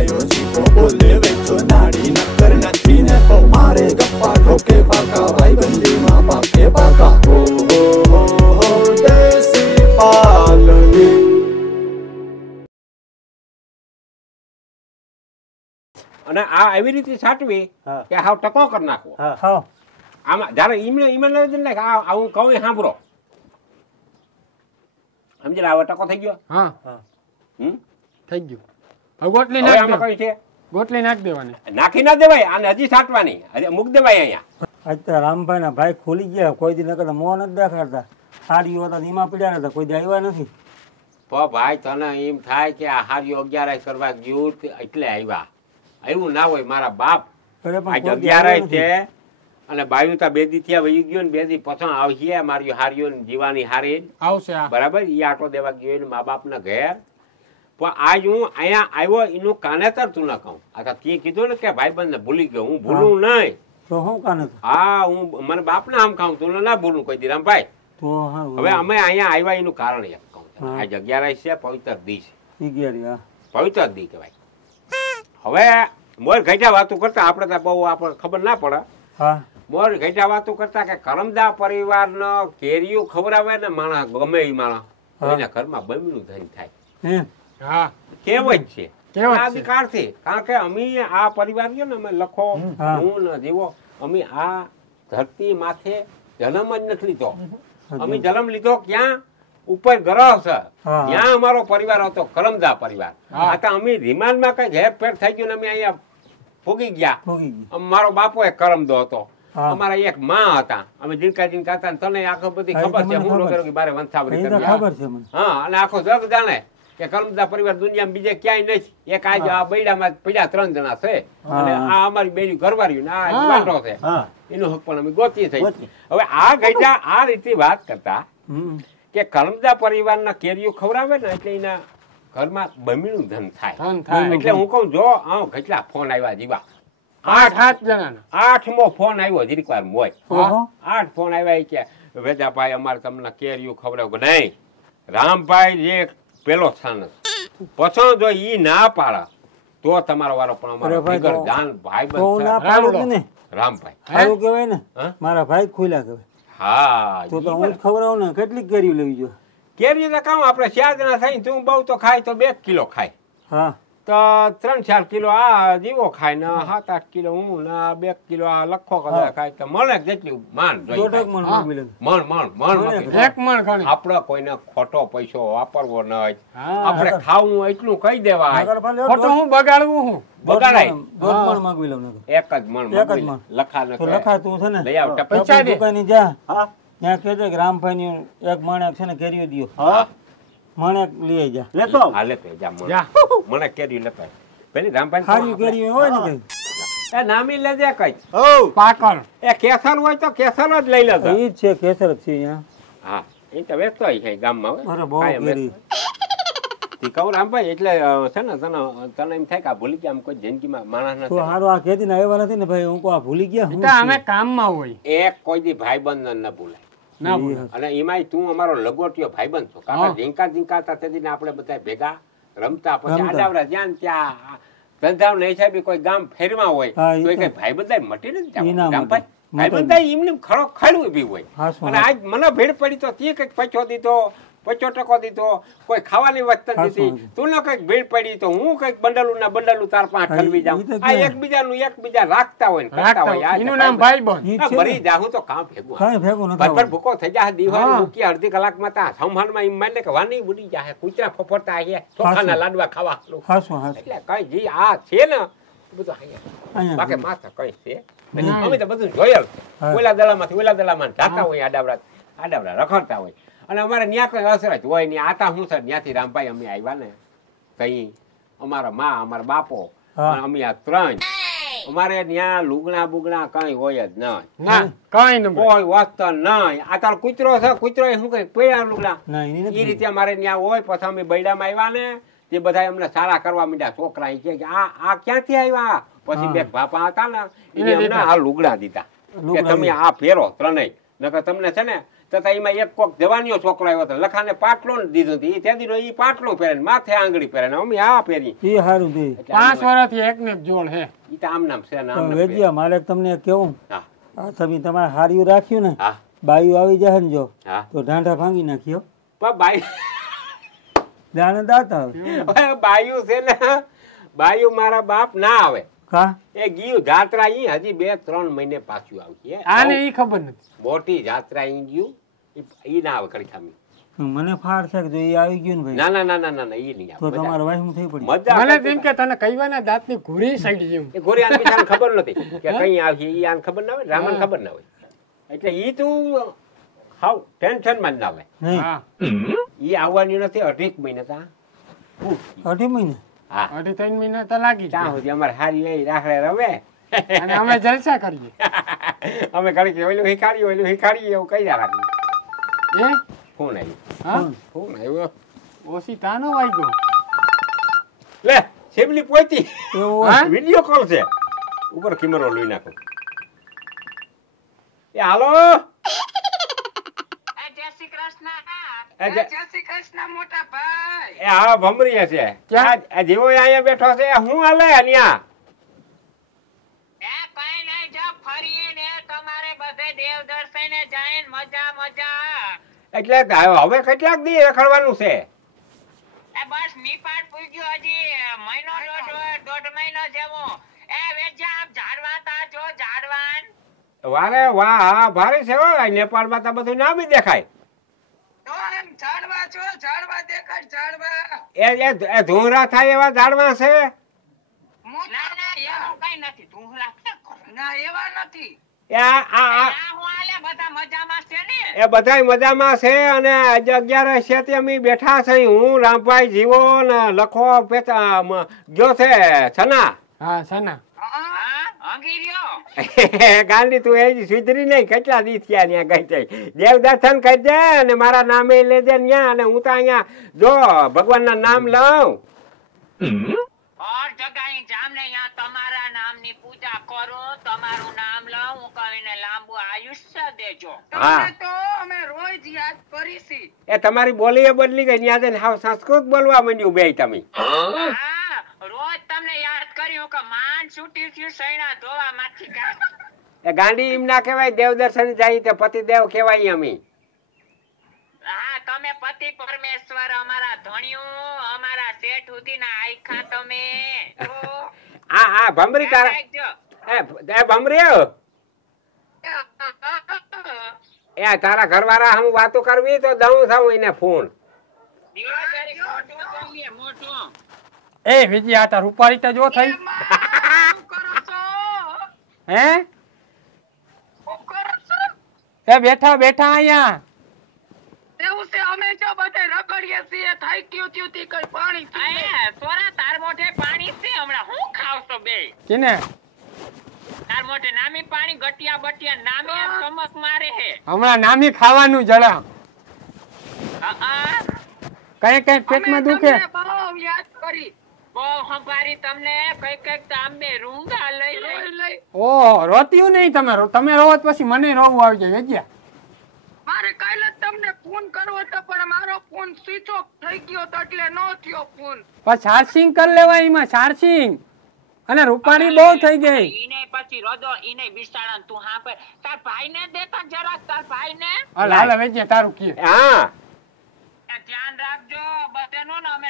ભાઈઓ જીકો બોલે વેચો નાડી નક્કર નથી ને તો મારે ગપ્પા ઠોકે પાકા ભાઈબંધીમાં પાકે પાકા હો દેશી પાલડી અને આ એવી રીતે સાચવી કે હાવ ટકો કરી નાખવો આમાં જયારે ઈમેલ ને આવું કહું સાંભળો સમજી હવે ટકો થઈ ગયો થઈ ગયું ગોટલી નાખ કઈ છે ગોટલી નાખ દેવાની નાખી ના દેવાય આને હજી સાટવાની હજી મૂક દેવાય અહીંયા અત્યારે રામભાઈ ના ભાઈ ખુલી ગયા કોઈ દી નકર મોં નથી દેખાડતા હારીઓ હતા નીમા પીડ્યા નતા કોઈ દી આવ્યા નથી તો ભાઈ તને એમ થાય કે આ હારીઓ 11 કરવા ગયું એટલે આવ્યા એવું ના હોય મારા બાપ આજે 11 છે અને બાયુતા બે દી થયા વહી ગયો ને બે દી પછી આવશે મારી હારીઓ જીવાની હારી આવશે બરાબર ઈ આટો દેવા ગયો ને મા બાપ ના ઘેર પણ આજ હું અહીંયા આવ્યો એનું કાનેતર તું ના કહું આ તે કીધું ને કે ભાઈબંધ ને ભૂલી ગયો હું ભૂલું નહીં તો હું કાનેતર હા હું મને બાપ ના આમ ખાઉં તું ના ભૂલું કોઈ દી રામભાઈ તો હવે અમે અહીંયા આવ્યા એનું કારણ એક કહું આજ 11 છે પવિત્ર દી છે પવિત્ર દી કહેવાય હવે મોર ઘટા વાતો કરતા આપણે તો બહુ આપણે ખબર ના પડે મોર ઘટા વાતો કરતા કે કરમદા પરિવારનો કેરીઓ ખવડાવે ને માણસ ગમે એ માણસ એના ઘરમાં બમણું ધન થાય કેવત છે આદિકાળથી કારણ કે અમે આ પરિવાર છે ને અમે લખો હું ને જીવો અમે આ ધરતી માથે જન્મ જ નથી લીધો અમે જન્મ લીધો ક્યાં ઉપર ગ્રહ છે ત્યાં અમારો પરિવાર હતો કરમદા પરિવાર આ અમે રિમાન્ડમાં કઈ હેરફેર થઈ ગયું ને અમે અહીંયા ફૂગી ગયા મારો બાપો એક કરમદો હતો અમારા એક માં હતા અમે જીનકા હતા તને આખો બધી ખબર છે હું લોકો બારે વંશાવરી હા અને આખો જગ જાણે કે કરમદા પરિવાર દુનિયામાં બીજે ક્યાંય નથી એક આજ આ બૈડામાં પડ્યા 3 જણા છે અને આ અમારી બેની ઘરવાળીઓ ને આ વાંઢો છે એનો હક પણ અમે ગોતી થઈ હવે આ ગઈડા આ રીતે વાત કરતા કે કરમદા પરિવારના કેરીઓ ખવડાવે ને એટલે એના ઘરમાં બમણું ધન થાય એટલે હું કહું જો કેટલા ફોન આવ્યા જીવા 8 જણાના 8મો ફોન આવ્યો જરીક વાર મોય 8 ફોન આવ્યા કે વેદાભાઈ અમારે તમને કેરીઓ ખવડાવ નહીં રામભાઈ જે પેલો સ્થાન પછી જો ઈ ના પાડે તો તમારો વારો પણ અમારો ફિગર જાન ભાઈ બંધ રામભાઈ સારું કહેવાય ને મારા ભાઈ ખુલ્યા કહેવાય હા તો હું જ ખવડાવું ને કેટલી કેરી લેવી જો કેરી તો કામ આપણે 4 જણા થાય તું બહુ તો ખાય તો 2 કિલો ખાય હા તો 3-4 કિલો આ જીવો ખાય ને 7-8 કિલો હું ને 2 કિલો આ લખો કદાચ ખાય તો મળે જેટલું માન મણ આપણે કોઈને ખોટો પૈસો વાપરવો નહીં આપણે ખાવું એટલું કહી દેવાય ખોટું હું બગાડવું હું બગાડાય 2 મણ માંગવી લઉં એક જ મણ લખા તું છે ને લઈ આવ પૈસા દે દુકાની જા ત્યાં કહેજે કે રામભાઈ ની એક મણ છે ને કેરીઓ દિયો મને લઈ જા લેતો હા લેતો જા મને કેરી લેતો પેલી રામભાઈ ખારી કેરી હોય ને કઈ એ નામી લેજે કઈ પાકળ એ કેસર હોય તો કેસર જ લઈ લેજો ઈ છે કેસર છે અહીંયા હા એ તો વેચતો છે ગામમાં અરે બહુ કેરી તી કહું રામભાઈ એટલે છે ને તને એમ થાય કે આ ભૂલી ગયા આમ કોઈ જિંદગીમાં માણસ નથી તો હારો આ કેદી ના આવ્યા નથી ને ભાઈ હું કો આ ભૂલી ગયા અમે કામમાં હોય એક કોઈ દી ભાઈબંધ ન ભૂલાય અને એમાંય તું અમારો લગોટિયો ભાઈબંધ છો કારણ કે ઝીંકા તેથી આપણે બધા ભેગા રમતા પછી આડાવડા જ્યાં ત્યાં ધંધા નહીં સાહેબ કોઈ ગામ ફેરમાં હોય તો કઈ ભાઈબંધ મટી નથી ભાઈબંધ એમને ખરો ખાડું બી હોય અને આજ મને ભેડ પડી તો તે કઈક પૈસો દીધો 50% દીધો કોઈ ખાવાની વસ્તુ દીધી તું કઈક ભીડ પડી તો હું કઈક બંડલું તાર પાસે ઠલવી જાઉં આ એકબીજા રાખતા હોય ને કરતા હોય એનું નામ ભાઈબંધ ભરી જાઉં તો કામ ભેગું ભરભર ભૂકો થઈ જાય દિવાળી મૂકી અડધી કલાકમાં તા સંભાળમાં એમ માને કે વાની બુડી જાય કૂતરા ફફરતા આયા ચોખાના લાડવા ખાવા એટલે કઈ જી આ છે ને બધું આયા બાકી માથા કઈ છે અમે તો બધું જોયેલ છે ઓલા દલામાં ઢાકા હોય આડાવડા રખડતા હોય અને અમારે ન્યા કોઈ અસર જ હોય નહીં આતા હું સર ત્યાંથી રામભાઈ અમે આવ્યા ને તઈ અમારા માં અમારા બાપો અમે આ 3 અમારે ત્યાં લુગણા બુગણા કઈ હોય જ નહીં કોઈ વસ્તુ નહીં આ તાર કૂતરો છે કૂતરો શું કઈ પેડા લુગડા એ રીતે અમારે ત્યાં હોય પછી અમે બૈડામાં આવ્યા ને તે બધા અમને સારા કરવા માંડ્યા છોકરા કે આ ક્યાંથી આવ્યા પછી બે બાપા હતા ને એને અમને આ લુગડા દીધા કે તમે આ ફેરો 3 નકર તમને છે ને તથા એમાં એક કોક જવાનીઓ છોકરો આવ્યો હતો લખાને પાટલો ને દીધો હતો એ ત્યાંથી એ પાટલો પહેરે ને માથે આંગળી પહેરે ને અમે આ પહેરી એ સારું થઈ. એટલે 5 વર્ષથી એકને એક જોડ હે. ઈ તો આમ નામ છે ને આમ નામ વેજિયા મારે તમને કેવું, હા આ તમે તમારે હાર્યું રાખ્યું ને, હા બાયું આવી જાય ને જો હા તો ઢાંઢા ભાંગી નાખ્યો. પણ બાઈ જાણે દાંત આવે. હવે બાયું છે ને બાયું મારા બાપ ના આવે કા એ ગયું જાત્રા ઈ હજી 2-3 મહિને પાછું આવશે આને ઈ ખબર નથી. મોટી જાત્રા ઈ ગયું ઈ ના આવે કડખામી મને ફાડ છે કે જો એ આવી ગયું ને ના ભાઈ ના ના ના ના ઈ નહીં તો આવે તમારે વાહી થઈ પડી. મજા મને આવે. તેમ કે તને કઈવાના દાંતની ઘૂરી સાઈડ જેવું. એ ગોરી આને બિચારાને ખબર નથી કે કઈ આવશે ઈ આને ખબર ના હોય રામન ખબર ના હોય એટલે ઈ તું હાવ ટેન્શન માં જ ના આવે નહીં હા ઈ આવવાની નથી 2.5 મહિને તા 2 મહિને હા 2.5 મહિના તો લાગી ત્યાં જાય. સુધી અમારે હારી એ રાખડે રમે અને અમે જલસા કરીએ. અમે કરી કે ઓલું હિખાડીએ એવું કઈ રાખી એ ફોન આવ્યો હા ફોન આવ્યો ઓછી તાનો વાગ્યો. લે શેબલી પોતી એવું હા? વિડિયો કોલ છે ઉપર કેમેરો લઈ નાખો એ હાલો એ હા ભમરીયા છે ક્યાં? આ જેવો અહીંયા બેઠો છે હું હાલે અહીંયા એટલે હવે કેટલાક દી રખડવાનું છે બસ નીપાટ પૂગ્યો હજી મહિનો દોઢ મહિનો જેવો. એ વેચ્યા આપ ઝાડવા તા જો ઝાડવાન વારે વાહ હા ભારે છે હો નેપાળમાં તો બધું નામ દેખાય તો એમ ઝાડવા છો ઝાડવા દેખાડ ઝાડવા. એ ધોરા થાય એવા ઝાડવા છે ના ના એવું કઈ નથી ધૂહરા ના એવા નથી. એ આ આ હું આલે બધા મજામાં છે ને. એ બધાય મજામાં છે અને આજે 11 છે તે અમે બેઠા છે હું રામભાઈ જીવો ને લખો ગયો છે છના હા સના હા હંગી રહ્યો. ગાંડી તું એ સુધરી નહીં કેટલા દી થયા ત્યાં ગઈ જઈ દેવ દર્શન કરી દે અને મારા નામે લેજે ત્યાં અને હું તો અહીંયા જો ભગવાનના નામ લઉં ઓર જગાઈ જામને યા તમારા નામની પૂજા કરો તમારું નામ લઉં હું કહીને લાંબુ આયુષ્ય દેજો. હા. તમને તો અમે રોજ યાદ કરીશી. એ તમારી બોલી એ બદલી ગઈ ત્યાં જઈને હાવ સંસ્કૃત બોલવા માંડ્યું બે તમે હા રોજ તમને યાદ કર્યું કે માન છૂટી થયું સૈણા ધોવા માંથી કા. એ ગાંડી એમ ના કહેવાય દેવ દર્શન જાય તો પતિ દેવ કહેવાય અમે હા તમે પતિ પરમેશ્વર અમારા ધણિયું અમારા શેઠ સુધીના આયખા તમે. આ ભમરી તારા રાખજો. એ ભમરી એ તારા ઘરવાળા હમ વાતો કરવી તો દઉં છું એને ફોન દિવાળી મોટું જોઈએ મોટું. એ વિજી આ તાર રૂપારી તો જો થઈ શું કરો છો? હે શું કરો છો? એ બેઠા બેઠા અહીંયા એવું છે અમે જો બધે રગડીએ છીએ થઈ ગયું ત્યું તી કઈ પાણી પીએ. સોરા તાર મોઢે પાણી છે હમણાં હું ખાવશો બે કેને તાર મોઢે નામી પાણી ગટિયા બટિયા નામે ચમક મારે હે. હમણાં નામી ખાવાનું જરા આ કઈ કઈ પેટમાં દુખે બહુ યાદ કરી બહુ સંભારી તમને કઈ કઈક તો આંબે રૂંગા લઈ લઈ ઓહો રોત્યું નહીં તમે તમે રોવો તો પછી મને રોવું આવી જાય વેજ્યા મારે કાલે તમને ફોન કરવો તો પણ મારો ફોન સ્વિચ ઓફ થઈ ગયો તો એટલે નો થયો ફોન. પણ ચાર્જિંગ કરી લેવાય એમાં ચાર્જિંગ અને રૂપાળી બહુ થઈ ગઈ ઈને પછી રોદો ઈને બિસાડા તું હા પર તાર ભાઈને દેતા જરાક તાર ભાઈને હાલ હાલ વેજ્યા તારું કે હા ધ્યાન રાખજો બધાનું ને અમે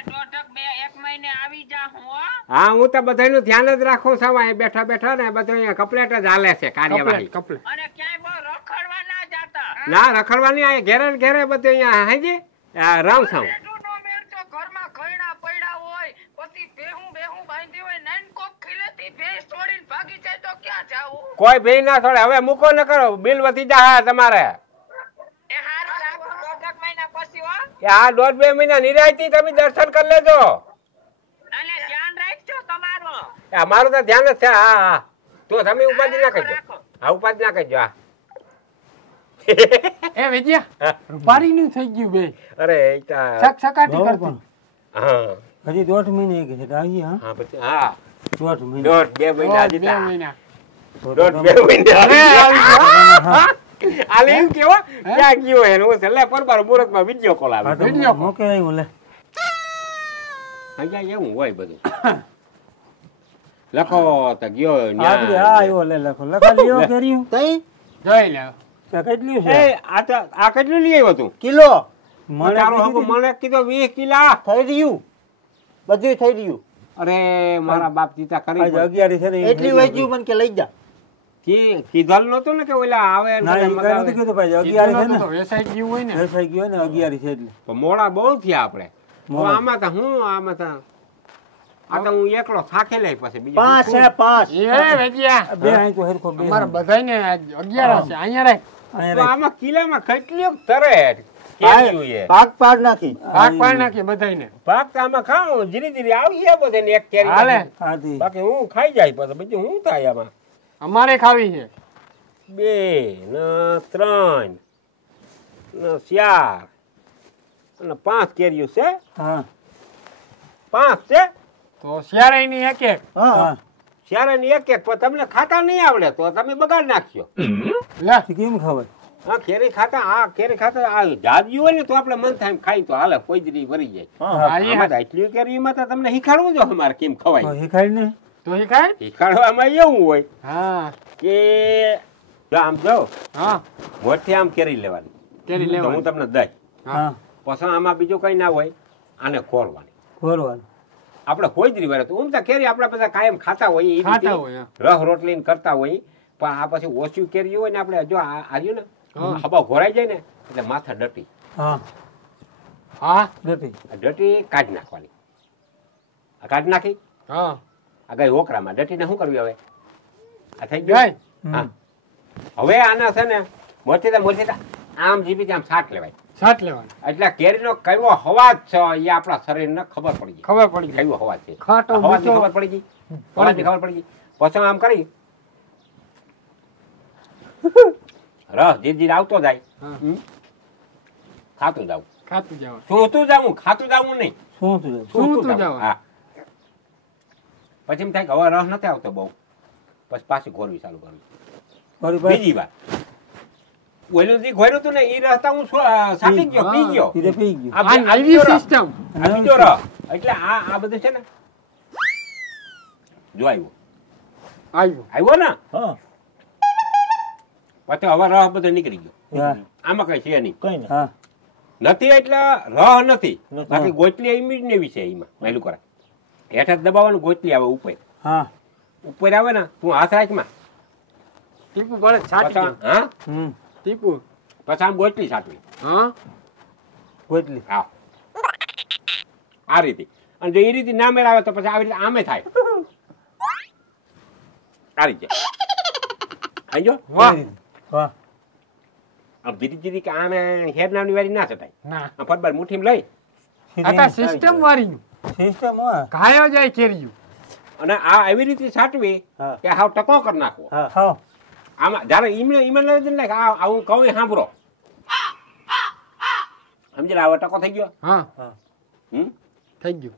1 મહિને આવી જા હું હો. હા હું તો બધાનું ધ્યાન જ રાખું છું અહીં બેઠા બેઠા ને બધું અહીંયા કપલેટ જ હાલે છે કાર્યવાહી કપલે અને ક્યાંય બહુ રખડવા ના જાતા. ના રખડવાની અહીંયા ઘેરે ને ઘેરે બધું અહીંયા હાજી રામ છું બેઠુંનો મેળ તો ઘરમાં ઘયડા પડ્યા હોય પછી બેહું બાંધી હોય નાનકોક ખીલેથી ભેંસ છોડીને ભાગી જાય તો ક્યાં જાવું. કોઈ ભી ના છોડે હવે મૂકો ન કરો બિલ વધી જાય તમારે એ હારું રાખો 1 મહિના પછી હો. એ આ 1.5-2 મહિના નિરાયતી તમે દર્શન કરી લેજો અને ધ્યાન રાખજો તમારું. એ અમારું તો ધ્યાન જ છે હા હા તો તમે ઉપાધિ ના કરજો હા ઉપાધિ ના કરજો હા એ વેજ્યા રૂપાળી નું થઈ ગયું બે અરે એ તો સકાટી કરતી હા હજી 1.5 મહિને કે છે આવી હા હા પછી હા 1.5 મહિને 1.5-2 મહિના હજી 2 તા. મહિના 1.5-2 મહિના હવે આવી ગયો. હા આલે એમ કેવો ક્યાં ગયો એનો છેલ્લે પરબાર મુહૂર્તમાં વિડિયો કોલ આવે વિડિયો મોકે આવ્યું લે અહીંયા એવું હોય બધું લખો તો ગયો આપણે આ આવ્યો લે લખો લખા લ્યો કર્યું તઈ જોઈ લે આ કેટલું એ છે આ કેટલું લઈ આવ્યો તું કિલો મને તારો હગો મને કીધો 20 કિલા થઈ રહ્યું બધું થઈ રહ્યું અરે મારા બાપ દીતા કરી આજે 11 છે ને એટલી વેચ્યું મને કે લઈ જા કીધલ નતું ને કે ઓલા આવે ને ના એ બધા કાંઈ નથી કીધું ભાઈ 11 છે ને તો વેસાઈ ગયું હોય ને થઈ ગયો ને 11 છે એટલે તો મોડા બહુ થયા આપણે તો મોડા. આમાં તો હું આમાં તો આ તો હું એકલો થાકે લઈ પછી બીજું પાંચ શું? છે પાંચ એ વેજ્યા બે અહીં તો હેરખો બે અમારે બધાયને આજ 11 છે અહીંયા રાખ અહીંયા તો રાખ. આમાં કિલામાં કેટલી તરે કેરીયું એ ભાગ પાડ નાખી ભાગ પાડ નાખી બધાયને ભાગ તો આમાં ખાઉં ધીરે ધીરે આવી છે બધાને એક કેરી હાલે. આથી બાકી હું ખાઈ જાય પછી બીજું હું થાય આમાં અમારે ખાવી છે 2 ને 3 ને 4 અને 5 કેરીઓ છે હા 5 છે તો શિયાળાની એક એક હા હા શિયાળાની એક એક પણ તમને ખાતા નહીં આવડે તો તમે બગાડ નાખશો લે તો કેમ ખબર હા કેરી ખાતા આ જાજ્યું હોય ને તો આપણે મન થાય એમ ખાઈ તો હાલે કોઈ જ નહીં ભરી જાય હા, એ આમાં તો આટલી કેરીમાં તો તમને શીખાડવું જો અમારે કેમ ખવાય શીખાડ ને તો એ ખાય શીખાડવામાં એવું હોય હા કે જો આમ જો હા મોટી આમ કેરી લેવાની કેરી તો હું લેવાની તમને દઈ હા પછી આમાં બીજું કઈ ના હોય આને ખોરવાની ખોરવાનું આપણે હોજરી વાળે તો ઉમતા કેરી આપણે બધા કાયમ ખાતા હોય એ ખાતા રીતે હોય, રહ રોટલી ને કરતા હોય પણ આ પછી ઓછું કેરી હોય ને આપણે જો આવ્યું ને હા. હવા ઘોરાઈ જાય ને એટલે માથા ડટી હા હા ડટી આ ડટી કાઢી નાખવાની આ કાઢી નાખી હા આ ગઈ હોકરામાં ડટીને શું કરવી હવે આ થઈ ગયું ગાય હા હવે આના છે ને મોટી આમ જીબી આમ શાક લેવાય સાત લેવાની એટલે કેરીનો કયો હવાજ છે એ આપણા શરીરને ખબર પડી ગઈ ખબર પડી ગઈ કયો હવાજ છે ખાટો હવાજની મીઠો. ખબર પડી ગઈ હવાજની ખબર પડી ગઈ પછી આમ કરી રસ ધીરે આવતો જાય હા. ખાતું જાવું ખાતું જાવ સોતું જાવું ખાતું જાવું નહીં શું તું સૂતું જાવું. જાવું. હા પછી એમ થાય કે હવે રસ નથી આવતો બહુ પછી પાછી ઘોરવી ચાલુ કરવી મારી પાસે બીજી વાર ઓલું જે ઘોર્યું હતું ને એ રસ્તા હું સાટી ગયો પી ગયો હીરે પી ગયું આ આ નવી બીજો રસ. સિસ્ટમ આ બીજો રસ. એટલે આ બધું છે ને જો આવ્યો આવ્યું ને હા પછી હવે રહ બધો નીકળી ગયો હા આમાં કઈ છે નહીં કઈ નહીં હા નથી એટલે રહ નથી નથી. બાકી ગોચલી એમ જ ને વિશે એમાં પહેલું કરાય હેઠ જ દબાવવાનું ગોચલી આવે ઉપર હા ઉપર આવે ને તું હાથ રાખમાં ટીપુ ભલે છાટી પછી દે. હા હમ ટીપુ પછી આમ ગોચલી સાચવી હા કોટલી હા આ રીતે અને જો એ રીતે ના મેળાવે તો પછી આવી રીતે આમે થાય આ રીતે આજો વાહ વાહ આમ ધીરે ધીરે કે આને હેર નાની વાળી ના ચટાય ના આમ ફરબાર મુઠ્ઠીમાં લઈ આ સિસ્ટમ વાળી સિસ્ટમ હા ખાયો જાય કેરીયું અને આ એવી રીતે સાટવી હા. કે હાવ ટકો કરી નાખવો હા ખાઓ આમાં જયારે ઈમણે like આવું કહું એ સાંભળો સમજી લે, હવે ટકો થઈ ગયો હા હમ? થઈ ગયું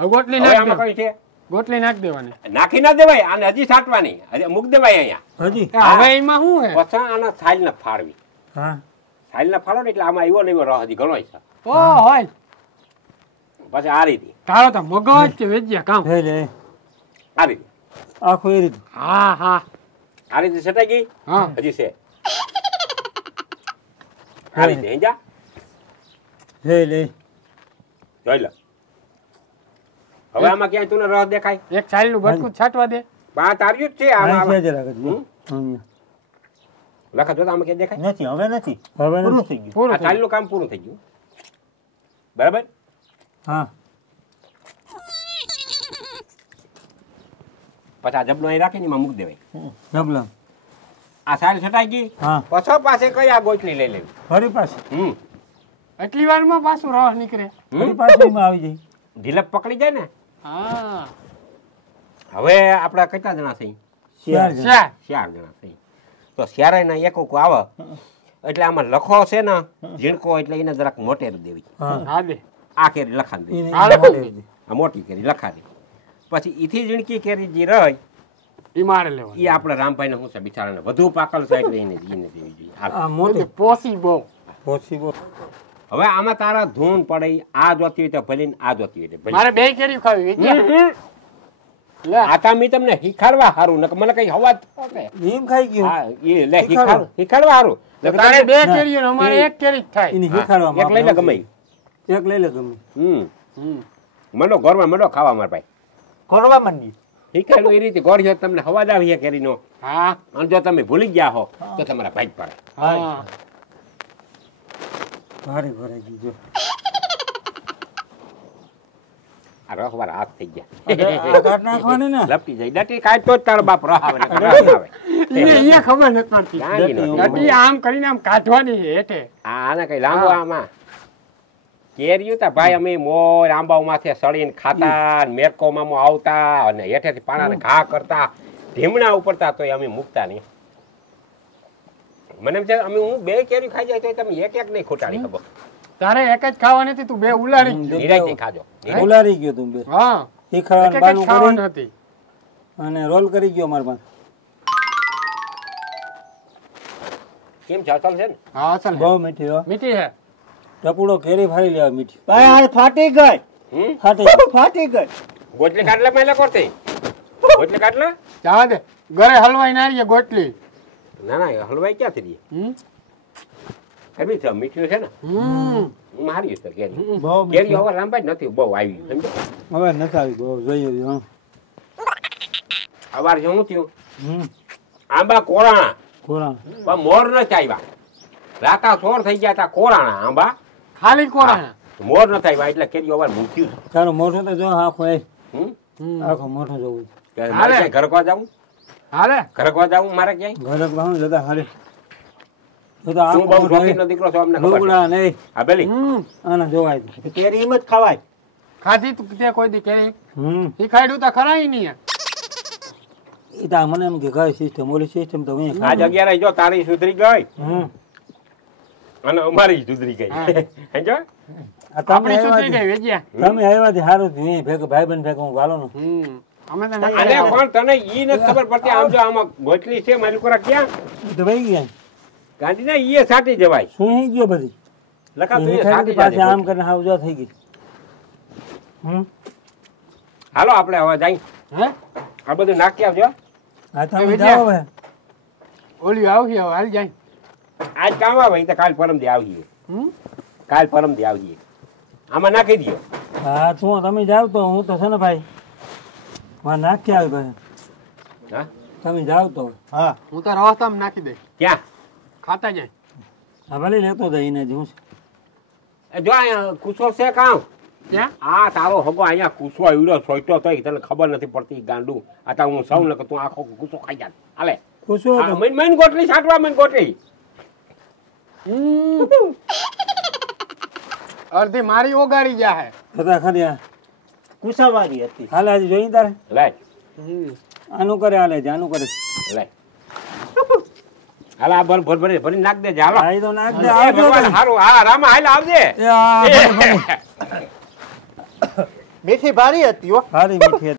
હવે ગોટલી હવે નાખ આમાં દે કઈ છે ગોટલી નાખ દેવાની નાખી ના દેવાય આને હજી સાટવાની હજી મૂક દેવાય અહીંયા હજી હવે એમાં શું હે પછી આના છાલ ને ફાડવી હા છાલ ને ફાડો ને એટલે આમાં આવ્યો ને એવો રહ હજી ઘણો છે ઓ હોય પછી આ રીતે તારો તો મગજ છે વેજ્યા કામ લે લે આ રીતે આખું એ રીતે હા હા આ રીતે સટાઈ ગઈ હા હજી છે આ રીતે હેંજા લે લે જોઈ લો હવે આમાં ક્યાંય તું રસ દેખાય એક સાઈડનું બટકું છાંટવા દે બા તાર્યું જ છે અહીં આમાં છે જરાક જ. હમ? હમ. લખા જો તો આમાં ક્યાં દેખાય નથી હવે નથી હવે પૂરું નથી. થઈ ગયું પૂરું આ થઈ છાલનું કામ પૂરું થઈ ગયું બરાબર હા પછી આ જબલો અહીં રાખીને એમાં મૂકી દેવાય જબલા આ સાલ છટાઈ ગઈ હા પછી પાસે કઈ આ ગોચલી લઈ લેવી ફરી પાછી હમ એટલી વારમાં પાછું રસ નીકળે ફરી પાછી એમાં આવી જાય ઢીલક પકડી જાય ને હા હવે આપડા કેટલા જણા થઈ ચાર જણા. શા 4 જણા થઈ તો શિયાળાના એક આવે એટલે આમાં લખો છે ને ઝીણકો એટલે એને જરાક મોટેર દેવી હા હા દે આ કેરી લખાણ દેવી એને હા, લખો. આ મોટી કેરી લખાણી પછી ઈથી ઝીણકી કેરી જે રહી ઈ મારે લેવાનું એ આપણે રામભાઈ ને શું છે બિચારાને વધુ પાકલ છે એટલે એને દેવી જોઈએ. હાલ. આ મોટી પોસી બહુ પોસીબલ હવે આમાં તારા ધૂન પડે આ જોતી હોય તો ભલે ને આ જોતી હોય તો ભલે. મારે બે કેરી ખાવી વિજ્ઞા લે આતા મેં તમને શીખાડવા સારું ને મને કઈ હવા એમ ખાઈ ગયું હા એ લે શીખાડવા સારું તારે બે કેરીઓ ને અમારે એક કેરી જ થાય એની શીખાડવામાં એક લઈ લે ગમે ઈ. એક લઈ લે ગમે મંડો ઘરમાં મંડો ખાવા મારા ભાઈ કરવા માંડી શીખાડું એ રીતે ગોળ તમને હવા જ આવી કેરીનો હા અને જો તમે ભૂલી ગયા હો તો તમારા ભાઈ જ પડે. હા ભારે ભરાઈ ગયું જો આ રખવાર હાથ થઈ ગયા આ કાઢ નાખવાની ને લપટી જાય ડટી કાઢ તો જ તારો બાપ રહ આવે નકર રહ ના આવે. એને ખબર નથી પડતી ક્યાંય નથી. નટી આમ કરીને આમ કાઢવાની છે હેઠે આને કઈ લાંબો આમાં કેરીયું તા ભાઈ અમે મોર આંબાઓ માથે સળીને ખાતા ને મેરકોમાં આવતા અને હેઠેથી પાણાને ઘા કરતા ઢીમણા ઉપડતા તોય અમે મૂકતા નહીં. મને એમ છે અમે હું બે કેરી ખાઈ જાય તો તમે એક એક નહીં ખોટાડી ખબર તારે એક જ ખાવાની હતી તું બે ઉલાડી નિરાંતે ખાજો. ઉલારી ગયો તું બે હા એ એક ખાવાનું જ બાનું ખાવાની કરી હતી અને રોલ કરી ગયો મારા પાસે કેમ છે અસલ છે ને હા અસલ બહુ મીઠી હો મીઠી છે ટપુડો કેરી ફાડી લેવા મીઠી ભાઈ હાલ ફાટી ગઈ હમ ફાટી ફાટી ગઈ ગોટલી કાઢલે મેલે કરતી ગોટલી કાઢલે જવા દે ઘરે હલવાઈ ના રહીએ ગોટલી ના ના હલવાઈ ક્યાંથી રહી હમ એવી છે મીઠું છે ને હમ મારી છે કેરી બહુ કેરી મીઠી હવે લાંબા જ નથી બહુ આવી સમજો હવે નથી આવી બહુ જોઈએ હા અવાર શું થયું આંબા કોરાણા કોરા પણ મોર નથી આવ્યા રાતા સોર થઈ ગયા હતા કોરાણા આંબા ખાલી કોરા મોર નથી આવ્યા એટલે કેરી અવાર મૂક્યું તારો મોઢો તો જો આખો એ હમ આખો મોઢો જોવું ત્યારે મારે ક્યાંય ઘર કો જાવું હાલે ઘર કો જાવું મારે ક્યાંય ઘરે બહાર જતા હાલે તો તો તું બહુ આખો શોખીનનો દીકરો છો અમને ખબર છે. લુગડા નહીં હા પેલી આના જોવાય કેરી એમ જ ખવાય ખાધી તું તે કોઈ દી કેરી એ ખાડ્યું તો ખરા નહીં તો મને એમ કે કઈ સિસ્ટમ ઓલી સિસ્ટમ તો મેં આજ 11 જો તારી સુધરી ગઈ હમ અને અમારી સુધરી ગઈ સમજો આ તમે આપણી સુધરી ગઈ આવ્યા વેજ્યા તમે આવ્યાથી સારું થયું એ ભેગો ભાઈ બહેન ભેગો હું ગાલો નું અમે તો અને પણ તને ઈ નથી ખબર પડતી આમ જો આમાં ગોટલી છે મારી કોરા ક્યાં તો વહી ગયા ગાંધી ના ઈએ સાટી જવાય શું હઈ ગયો બધી લખા તું એ ઈએ સાટી પાછી આમ જાય કરીને હાવ જો થઈ ગઈ હાલો આપણે હવે જાય હે આ બધું નાખી આવજો હા તમે વિજયા. જાઓ હવે ઓલી આવશે હવે હાલ જાય આજ કામ આવે ઈ તો કાલ પરમ દી આવીએ કાલ પરમ દી આવીએ આમાં નાખી દો હા શું તમે જાવ તો હું તો છે ને ભાઈ માં નાખી આવી ભાઈ હા તમે જાવ તો હા હું તો રસ્તામાં નાખી દઈશ ક્યાં ખાતા જાય હા ભલે લેતો જઈને જ હું એ જો અહીંયા કૂસો છે કામ ક્યાં આ તારો હગો અહીંયા કૂસો એવડો સોઈટો તોય તને ખબર નથી પડતી ગાંડું આ તો હું સૌ ને કે તું આખો કૂસો ખાઈ જા હાલે ખુશો હતો મન ગોટલી છાંટવા મન ગોટલી અડધી મારી ઓગાડી જાય હતા ખરી આ કુસાવારી હતી હાલે આજે જોઈ તારે લાય આનું કરે હાલે છે આનું કરે લાય હાલ આ ભરી નાખ દેજે હાલો આ ઈ તો નાખ દે એ આવજો ભગવાન હારું હા રામા હાલ આવજે એ આ ભલે, ભલે. મીઠી ભારી હતી હો સારી મીઠી હતી.